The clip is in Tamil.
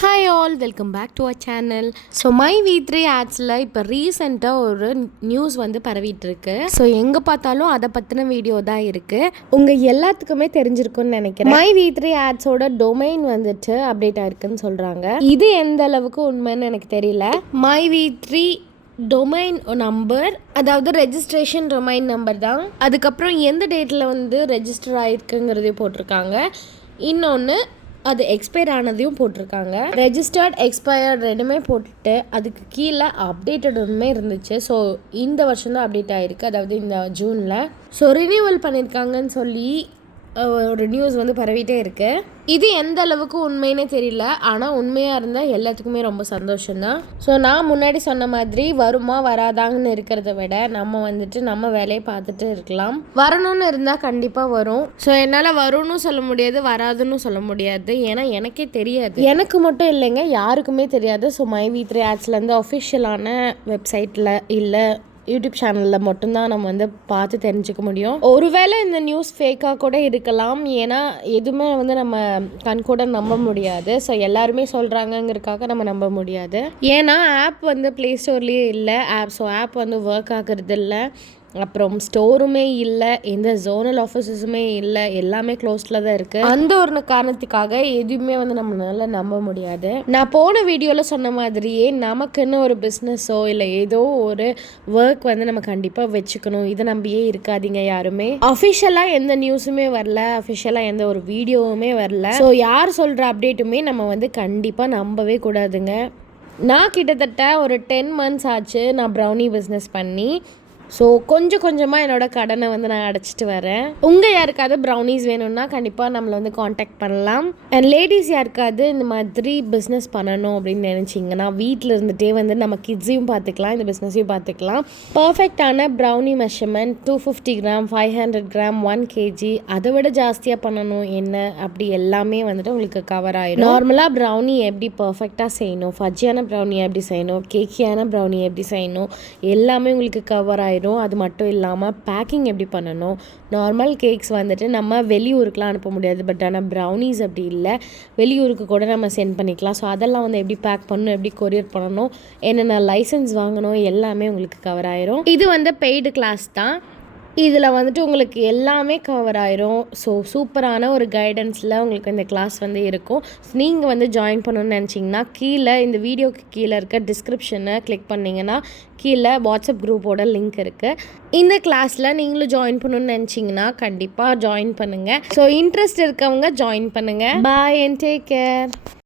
Hi all, welcome back to our channel. So my V3 ஆட்ஸில் இப்போ ரீசெண்டாக ஒரு நியூஸ் வந்து பரவிட்டுருக்கு. ஸோ எங்கே பார்த்தாலும் அதை பற்றின வீடியோ தான் இருக்குது. உங்கள் எல்லாத்துக்குமே தெரிஞ்சிருக்குன்னு நினைக்கிறேன். மை V3 ஆட்ஸோட டொமைன் வந்துட்டு அப்டேட் ஆயிருக்குன்னு சொல்கிறாங்க. இது எந்த அளவுக்கு உண்மைன்னு எனக்கு தெரியல. மை V3 டொமைன் நம்பர், அதாவது ரெஜிஸ்ட்ரேஷன் டொமைன் நம்பர் தான். அதுக்கப்புறம் எந்த டேட்டில் வந்து ரெஜிஸ்டர் ஆகிருக்குங்கிறதையும் போட்டிருக்காங்க. இன்னொன்று அது எக்ஸ்பயர் ஆனதையும் போட்டிருக்காங்க. ரெஜிஸ்டர்ட் எக்ஸ்பயர்ட் ரெண்டுமே போட்டுட்டு அதுக்கு கீழே அப்டேட்டடுமே இருந்துச்சு. ஸோ இந்த வருஷம் தான் அப்டேட் ஆகிருக்கு, அதாவது இந்த ஜூனில். ஸோ ரினியூவல் பண்ணியிருக்காங்கன்னு சொல்லி ஒரு நியூஸ் வந்து பரவிட்டே இருக்கு. இது எந்த அளவுக்கு உண்மைன்னே தெரியல, ஆனால் உண்மையாக இருந்தால் எல்லாத்துக்குமே ரொம்ப சந்தோஷம்தான். ஸோ நான் முன்னாடி சொன்ன மாதிரி வருமா வராதாங்கன்னு இருக்கிறத விட நம்ம வந்துட்டு நம்ம வேலையை பார்த்துட்டு இருக்கலாம். வரணும்னு இருந்தால் கண்டிப்பாக வரும். ஸோ என்னால் வரும்னு சொல்ல முடியாது, வராதுன்னு சொல்ல முடியாது. ஏன்னா எனக்கே தெரியாது, எனக்கு மட்டும் இல்லைங்க, யாருக்குமே தெரியாது. ஸோ மை V3 ஆட்ஸ்லேருந்து அஃபிஷியலான வெப்சைட்டில் இல்லை யூடியூப் சேனலில் மட்டும்தான் நம்ம வந்து பார்த்து தெரிஞ்சுக்க முடியும். ஒருவேளை இந்த நியூஸ் ஃபேக்காக கூட இருக்கலாம், ஏன்னா எதுவுமே வந்து நம்ம கண் கூட நம்ப முடியாது. ஸோ எல்லாருமே சொல்கிறாங்கங்கிறதுக்காக நம்ம நம்ப முடியாது. ஏன்னா ஆப் வந்து ப்ளே ஸ்டோர்லேயே இல்லை ஸோ ஆப் வந்து ஒர்க் ஆகுறது இல்லை. அப்புறம் ஸ்டோருமே இல்லை, எந்த ஜோனல் ஆஃபீஸஸுமே இல்லை, எல்லாமே க்ளோஸ்டில் தான் இருக்குது. அந்த ஒரு காரணத்துக்காக எதுவுமே வந்து நம்மளால நம்ப முடியாது. நான் போன வீடியோவில் சொன்ன மாதிரியே நமக்குன்னு ஒரு பிஸ்னஸோ இல்லை ஏதோ ஒரு ஒர்க் வந்து நம்ம கண்டிப்பாக வச்சுக்கணும். இதை நம்பியே இருக்காதீங்க யாருமே. அஃபிஷியலாக எந்த நியூஸுமே வரல, அஃபிஷியலாக எந்த ஒரு வீடியோவுமே வரல. ஸோ யார் சொல்கிற அப்டேட்டுமே நம்ம வந்து கண்டிப்பாக நம்பவே கூடாதுங்க. நான் கிட்டத்தட்ட ஒரு 10 months ஆச்சு நான் ப்ரௌனி பிஸ்னஸ் பண்ணி. ஸோ கொஞ்சம் கொஞ்சமாக என்னோடய கடனை வந்து நான் அடைச்சிட்டு வரேன். உங்கள் யாருக்காவது ப்ரௌனிஸ் வேணும்னா கண்டிப்பாக நம்மளை வந்து காண்டாக்ட் பண்ணலாம். அண்ட் லேடிஸ் யாருக்காவது இந்த மாதிரி பிஸ்னஸ் பண்ணணும் அப்படின்னு நினச்சிங்கன்னா வீட்டில் இருந்துகிட்டே வந்து நம்ம கிட்ஸையும் பார்த்துக்கலாம், இந்த பிஸ்னஸையும் பார்த்துக்கலாம். பர்ஃபெக்டான brownie measurement 250 grams, 500 grams, 1 kg, அதை விட ஜாஸ்தியாக பண்ணணும் என்ன அப்படி எல்லாமே வந்துட்டு உங்களுக்கு கவர் ஆகிடும். நார்மலாக ப்ரௌனி எப்படி பர்ஃபெக்டாக செய்யணும், ஃபஜ்ஜியான ப்ரௌனி எப்படி செய்யணும், கேக்கியான ப்ரௌனி எப்படி செய்யணும், எல்லாமே உங்களுக்கு கவர் ஆகிடும். அது மட்டும் இல்லாமல் பேக்கிங் எப்படி பண்ணணும். நார்மல் கேக்ஸ் வந்துட்டு நம்ம வெளியூருக்குலாம் அனுப்ப முடியாது, பட் ஆனால் ப்ரௌனிஸ் அப்படி இல்லை, வெளியூருக்கு கூட நம்ம சென்ட் பண்ணிக்கலாம். ஸோ அதெல்லாம் வந்து எப்படி பேக் பண்ணணும், எப்படி கொரியர் பண்ணணும், என்னென்ன லைசன்ஸ் வாங்கணும், எல்லாமே உங்களுக்கு கவர் ஆயிரும். இது வந்து பெய்டு கிளாஸ் தான். இதில் வந்துட்டு உங்களுக்கு எல்லாமே கவர் ஆயிரும். ஸோ சூப்பரான ஒரு கைடன்ஸில் உங்களுக்கு இந்த கிளாஸ் வந்து இருக்கும். நீங்கள் வந்து ஜாயின் பண்ணணும்னு நினச்சிங்கன்னா கீழே இந்த வீடியோக்கு கீழே இருக்க டிஸ்கிரிப்ஷனை கிளிக் பண்ணிங்கன்னா கீழே வாட்ஸ்அப் குரூப்போட லிங்க் இருக்குது. இந்த கிளாஸில் நீங்களும் ஜாயின் பண்ணணும்னு நினச்சிங்கன்னா கண்டிப்பாக ஜாயின் பண்ணுங்கள். ஸோ இன்ட்ரெஸ்ட் இருக்கவங்க ஜாயின் பண்ணுங்கள். பாய் அண்ட் டேக் கேர்.